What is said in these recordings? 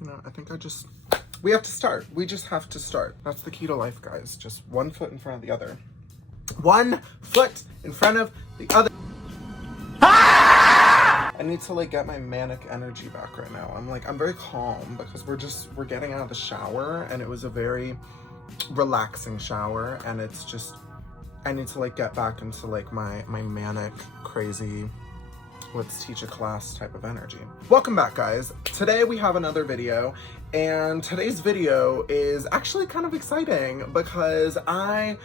No, I think we have to start. We just have to start. That's the key to life, guys. Just one foot in front of the other. One foot in front of the other. I need to like get my manic energy back right now. I'm very calm because we're getting out of the shower, and it was a very relaxing shower, and it's just, I need to like get back into like my manic, crazy, let's teach a class type of energy. Welcome back, guys. Today we have another video, and today's video is actually kind of exciting because I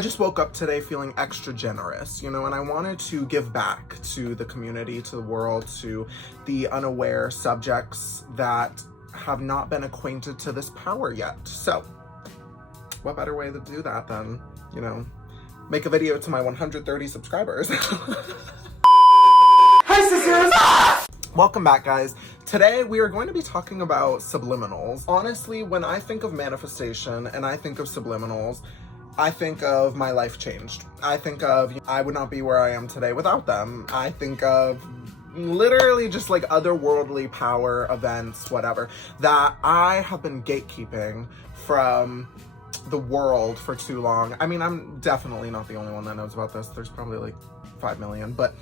just woke up today feeling extra generous, you know, and I wanted to give back to the community, to the world, to the unaware subjects that have not been acquainted to this power yet. So what better way to do that than, you know, make a video to my 130 subscribers. Hi, sisters! Welcome back, guys. Today we are going to be talking about subliminals. Honestly, when I think of manifestation and I think of subliminals, I think of my life changed. I think of, I would not be where I am today without them. I think of literally just like otherworldly power events, whatever, that I have been gatekeeping from the world for too long. I mean, I'm definitely not the only one that knows about this. There's probably like 5 million, but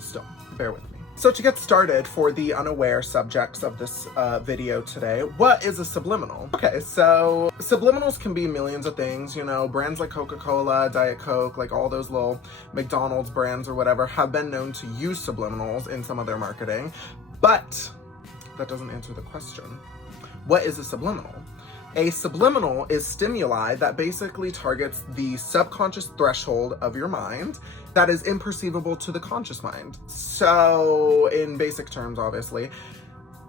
still, bear with me. So to get started, for the unaware subjects of this video today, what is a subliminal? Okay, so subliminals can be millions of things, you know, brands like Coca-Cola, Diet Coke, like all those little McDonald's brands or whatever have been known to use subliminals in some of their marketing, but that doesn't answer the question. What is a subliminal? A subliminal is stimuli that basically targets the subconscious threshold of your mind that is imperceivable to the conscious mind. So, in basic terms, obviously,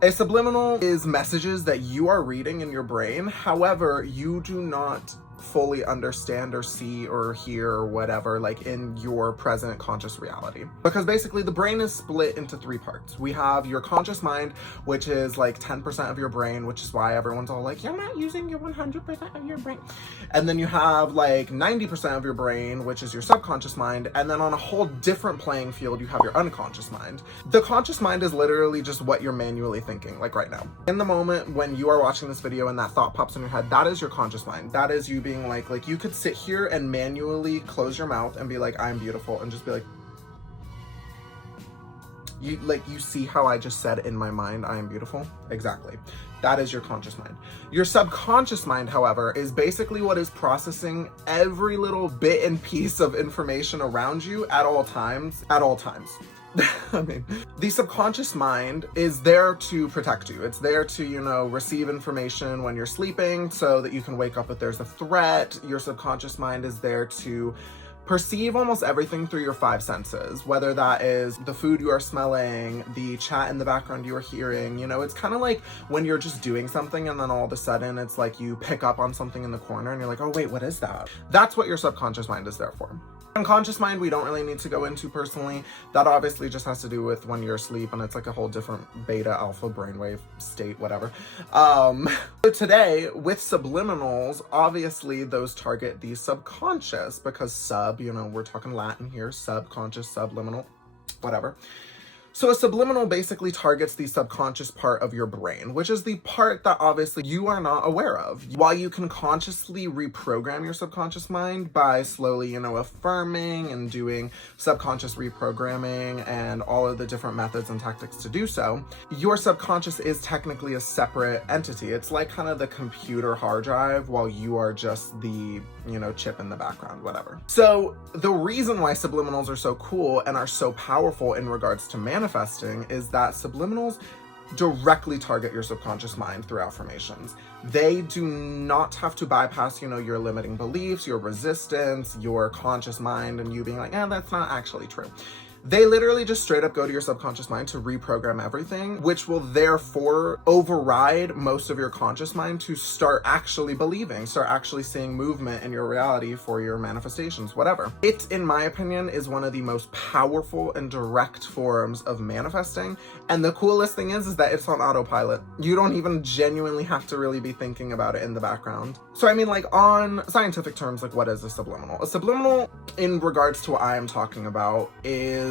a subliminal is messages that you are reading in your brain. However, you do not fully understand or see or hear or whatever, like in your present conscious reality. Because basically the brain is split into 3 parts. We have your conscious mind, which is like 10% of your brain, which is why everyone's all like, you're not using your 100% of your brain. And then you have like 90% of your brain, which is your subconscious mind. And then on a whole different playing field, you have your unconscious mind. The conscious mind is literally just what you're manually thinking, like right now. In the moment when you are watching this video and that thought pops in your head, that is your conscious mind. That is you being like you could sit here and manually close your mouth and be like, I'm beautiful, and just be like, you see how I just said in my mind, I am beautiful? Exactly. That is your conscious mind. Your subconscious mind, however, is basically what is processing every little bit and piece of information around you at all times. I mean, the subconscious mind is there to protect you. It's there to, you know, receive information when you're sleeping so that you can wake up if there's a threat. Your subconscious mind is there to perceive almost everything through your 5 senses, whether that is the food you are smelling, the chat in the background you are hearing. You know, it's kind of like when you're just doing something and then all of a sudden it's like you pick up on something in the corner and you're like, oh wait, what is that? That's what your subconscious mind is there for. Unconscious mind, we don't really need to go into personally. That obviously just has to do with when you're asleep, and it's like a whole different beta, alpha, brainwave state, whatever. So today, with subliminals, obviously those target the subconscious, because sub, you know, we're talking Latin here, subconscious, subliminal, whatever. So a subliminal basically targets the subconscious part of your brain, which is the part that obviously you are not aware of. While you can consciously reprogram your subconscious mind by slowly, you know, affirming and doing subconscious reprogramming and all of the different methods and tactics to do so, your subconscious is technically a separate entity. It's like kind of the computer hard drive while you are just the, you know, chip in the background, whatever. So the reason why subliminals are so cool and are so powerful in regards to manifesting is that subliminals directly target your subconscious mind through affirmations. They do not have to bypass, you know, your limiting beliefs, your resistance, your conscious mind, and you being like, that's not actually true. They literally just straight up go to your subconscious mind to reprogram everything, which will therefore override most of your conscious mind to start actually believing, start actually seeing movement in your reality for your manifestations, whatever. It, in my opinion, is one of the most powerful and direct forms of manifesting. And the coolest thing is that it's on autopilot. You don't even genuinely have to really be thinking about it in the background. So I mean, like, on scientific terms, like, what is a subliminal? A subliminal, in regards to what I am talking about, is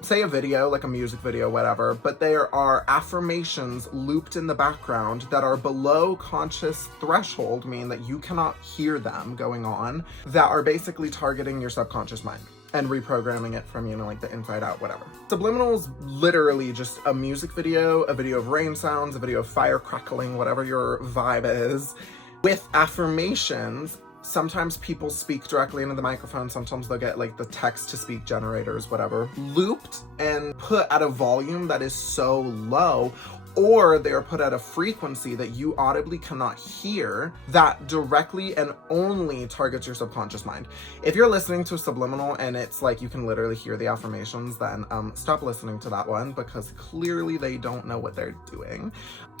say a video, like a music video, whatever, but there are affirmations looped in the background that are below conscious threshold, meaning that you cannot hear them going on, that are basically targeting your subconscious mind and reprogramming it from, you know, like the inside out, whatever. Subliminals, literally just a music video, a video of rain sounds, a video of fire crackling, whatever your vibe is, with affirmations. Sometimes people speak directly into the microphone, sometimes they'll get like the text-to-speak generators, whatever, looped and put at a volume that is so low, or they're put at a frequency that you audibly cannot hear, that directly and only targets your subconscious mind. If you're listening to a subliminal and it's like you can literally hear the affirmations, then stop listening to that one, because clearly they don't know what they're doing.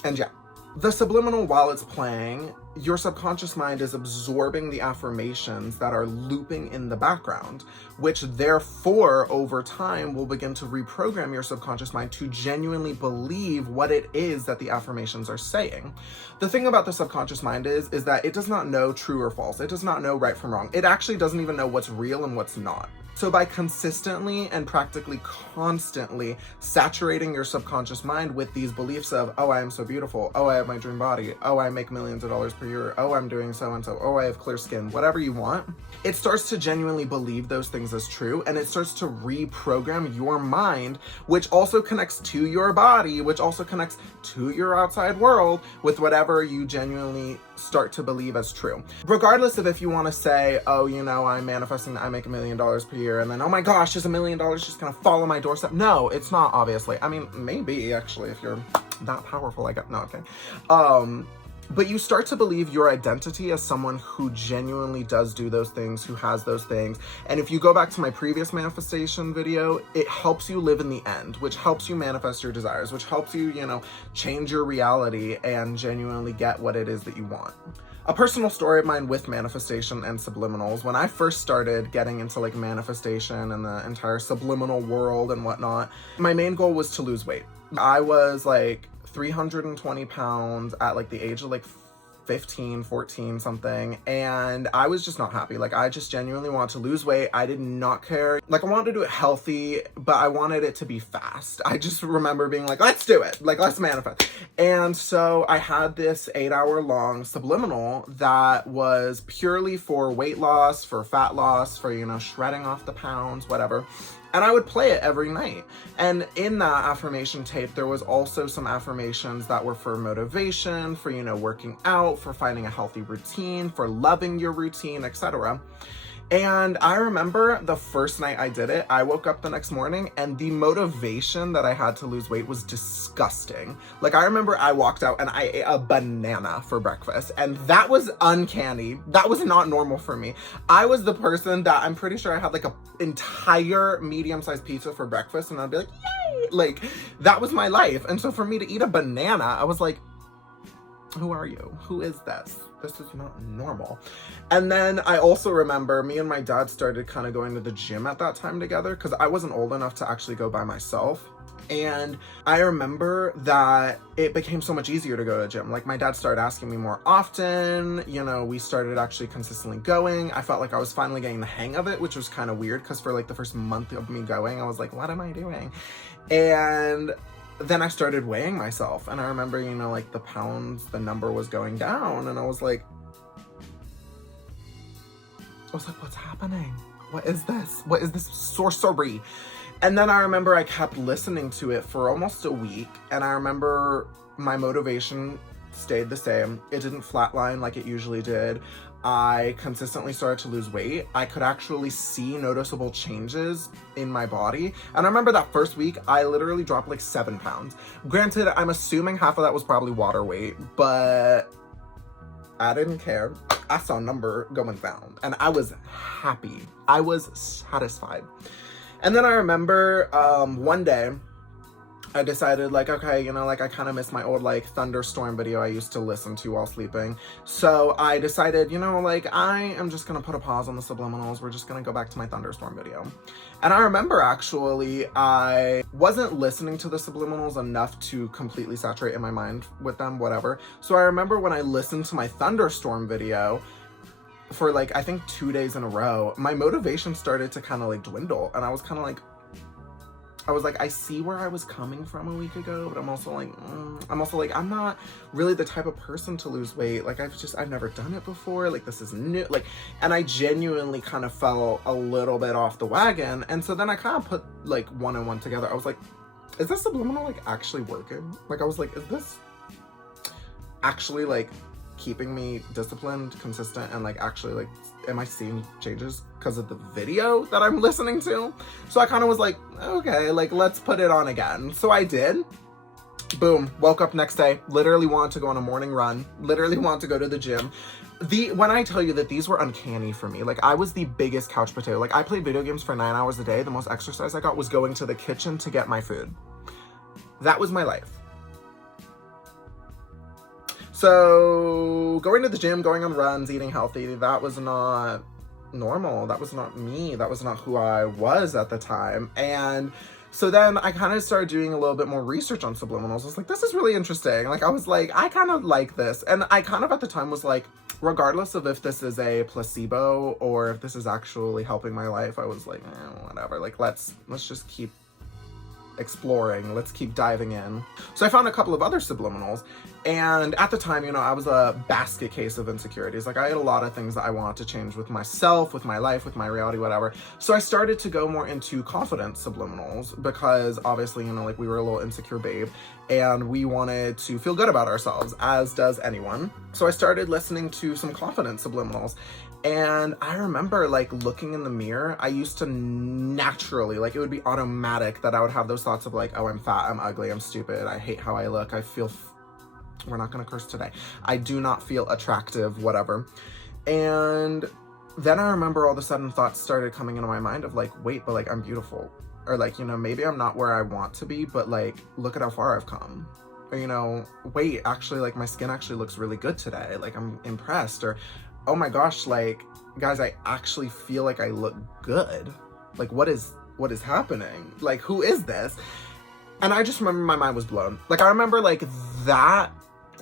And yeah, the subliminal, while it's playing, your subconscious mind is absorbing the affirmations that are looping in the background, which therefore over time will begin to reprogram your subconscious mind to genuinely believe what it is that the affirmations are saying. The thing about the subconscious mind is that it does not know true or false. It does not know right from wrong. It actually doesn't even know what's real and what's not. So by consistently and practically constantly saturating your subconscious mind with these beliefs of, oh, I am so beautiful, oh, I have my dream body, oh, I make millions of dollars per year, oh, I'm doing so-and-so, oh, I have clear skin, whatever you want, it starts to genuinely believe those things as true, and it starts to reprogram your mind, which also connects to your body, which also connects to your outside world with whatever you genuinely start to believe as true. Regardless of if you want to say, oh, you know, I'm manifesting that I make $1 million per year, and then, oh my gosh, is $1 million just gonna fall on my doorstep? No, it's not, obviously. I mean, maybe, actually, if you're that powerful, I guess. No, okay. But you start to believe your identity as someone who genuinely does do those things, who has those things. And if you go back to my previous manifestation video, it helps you live in the end, which helps you manifest your desires, which helps you, you know, change your reality and genuinely get what it is that you want. A personal story of mine with manifestation and subliminals, when I first started getting into like manifestation and the entire subliminal world and whatnot, my main goal was to lose weight. I was like 320 pounds at like the age of like 15, 14 something, and I was just not happy. Like, I just genuinely wanted to lose weight. I did not care. Like, I wanted to do it healthy, but I wanted it to be fast. I just remember being like, let's do it. Like, let's manifest. And so I had this 8-hour-long subliminal that was purely for weight loss, for fat loss, for, you know, shredding off the pounds, whatever. And I would play it every night. And in that affirmation tape, there was also some affirmations that were for motivation, for, you know, working out, for finding a healthy routine, for loving your routine, etc. And I remember the first night I did it, I woke up the next morning and the motivation that I had to lose weight was disgusting. Like, I remember I walked out and I ate a banana for breakfast, and that was uncanny. That was not normal for me. I was the person that, I'm pretty sure I had like an entire medium-sized pizza for breakfast, and I'd be like, yay! Like, that was my life. And so for me to eat a banana, I was like, who are you? Who is this? This is not normal. And then I also remember me and my dad started kind of going to the gym at that time together, because I wasn't old enough to actually go by myself. And I remember that it became so much easier to go to the gym. Like, my dad started asking me more often, you know, we started actually consistently going. I felt like I was finally getting the hang of it, which was kind of weird, because for like the first month of me going, I was like, what am I doing? And then I started weighing myself, and I remember, you know, like the pounds, the number was going down, and I was like, what's happening? What is this? What is this sorcery? And then I remember I kept listening to it for almost a week, and I remember my motivation stayed the same. It didn't flatline like it usually did. I consistently started to lose weight. I could actually see noticeable changes in my body. And I remember that first week, I literally dropped like 7 pounds. Granted, I'm assuming half of that was probably water weight, but I didn't care. I saw a number going down, and I was happy. I was satisfied. And then I remember one day, I decided, like, okay, you know, like, I kind of miss my old, like, thunderstorm video I used to listen to while sleeping. So I decided, you know, like, I am just gonna put a pause on the subliminals. We're just gonna go back to my thunderstorm video. And I remember, actually, I wasn't listening to the subliminals enough to completely saturate in my mind with them, whatever. So I remember when I listened to my thunderstorm video for, like, I think 2 days in a row, my motivation started to kind of, like, dwindle. And I was kind of like, I was like, I see where I was coming from a week ago, but I'm also like, I'm not really the type of person to lose weight. Like, I've never done it before. Like, this is new. Like, and I genuinely kind of fell a little bit off the wagon. And so then I kind of put like one and one together. I was like, is this subliminal like actually working? Like, I was like, is this actually like keeping me disciplined, consistent, and like actually like, am I seeing changes because of the video that I'm listening to? So I kind of was like, okay, like let's put it on again. So I did. Boom, woke up next day, literally wanted to go on a morning run, literally wanted to go to the gym. When I tell you that these were uncanny for me, like I was the biggest couch potato. Like I played video games for 9 hours a day. The most exercise I got was going to the kitchen to get my food. That was my life. So going to the gym, going on runs, eating healthy, that was not normal. That was not me. That was not who I was at the time. And so then I kind of started doing a little bit more research on subliminals. I was like, this is really interesting. Like, I was like, I kind of like this. And I kind of at the time was like, regardless of if this is a placebo or if this is actually helping my life, I was like, whatever. Like, let's just keep exploring. Let's keep diving in. So I found a couple of other subliminals, and at the time, you know, I was a basket case of insecurities. Like I had a lot of things that I wanted to change with myself, with my life, with my reality, whatever. So I started to go more into confidence subliminals because obviously, you know, like we were a little insecure babe and we wanted to feel good about ourselves, as does anyone. So I started listening to some confidence subliminals. And I remember like looking in the mirror, I used to naturally, like it would be automatic that I would have those thoughts of like, oh, I'm fat, I'm ugly, I'm stupid, I hate how I look, I feel, we're not gonna curse today. I do not feel attractive, whatever. And then I remember all of a sudden thoughts started coming into my mind of like, wait, but like I'm beautiful. Or like, you know, maybe I'm not where I want to be, but like, look at how far I've come. Or, you know, wait, actually like my skin actually looks really good today. Like I'm impressed. Or, oh my gosh, like, guys, I actually feel like I look good. Like, what is happening? Like, who is this? And I just remember my mind was blown. Like, I remember, like, that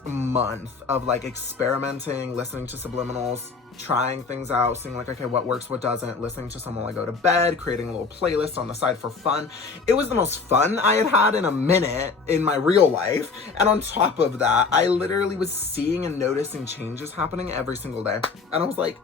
month of, like, experimenting, listening to subliminals, trying things out, seeing, like, okay, what works, what doesn't, listening to some while I go to bed, creating a little playlist on the side for fun. It was the most fun I had had in a minute in my real life. And on top of that, I literally was seeing and noticing changes happening every single day. And I was like,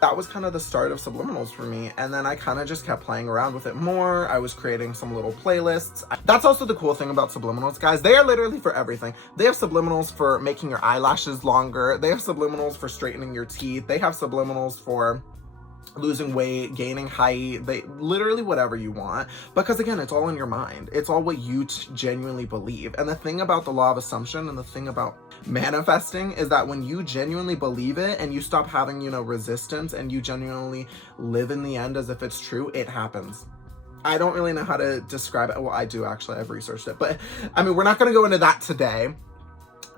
that was kind of the start of subliminals for me. And then I kind of just kept playing around with it more. I was creating some little playlists. That's also the cool thing about subliminals, guys. They are literally for everything. They have subliminals for making your eyelashes longer. They have subliminals for straightening your teeth. They have subliminals for losing weight, gaining height, they literally whatever you want, because again, it's all in your mind. It's all what you genuinely believe. And the thing about the law of assumption and the thing about manifesting is that when you genuinely believe it and you stop having, you know, resistance and you genuinely live in the end as if it's true, it happens. I don't really know how to describe it. Well, I do actually, I've researched it, but I mean, we're not going to go into that today.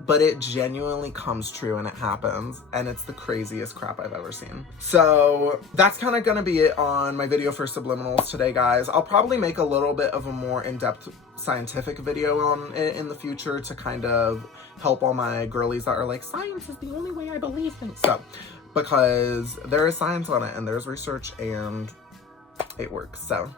But it genuinely comes true and it happens, and it's the craziest crap I've ever seen. So that's kind of gonna be it on my video for subliminals today, guys. I'll probably make a little bit of a more in-depth scientific video on it in the future to kind of help all my girlies that are like, science is the only way I believe things. So, because there is science on it and there's research and it works, so.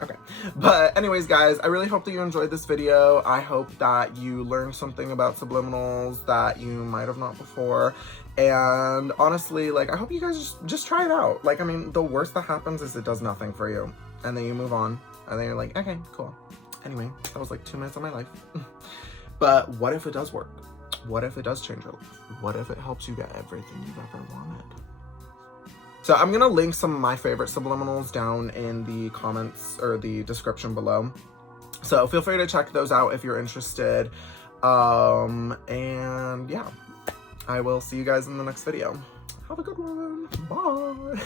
Okay, but anyways, guys, I really hope that you enjoyed this video. I hope that you learned something about subliminals that you might have not before. And honestly, like, I hope you guys just try it out. Like, I mean, the worst that happens is it does nothing for you. And then you move on. And then you're like, okay, cool. Anyway, that was like 2 minutes of my life. But what if it does work? What if it does change your life? What if it helps you get everything you've ever wanted? So I'm going to link some of my favorite subliminals down in the comments or the description below. So feel free to check those out if you're interested. And yeah, I will see you guys in the next video. Have a good one. Bye.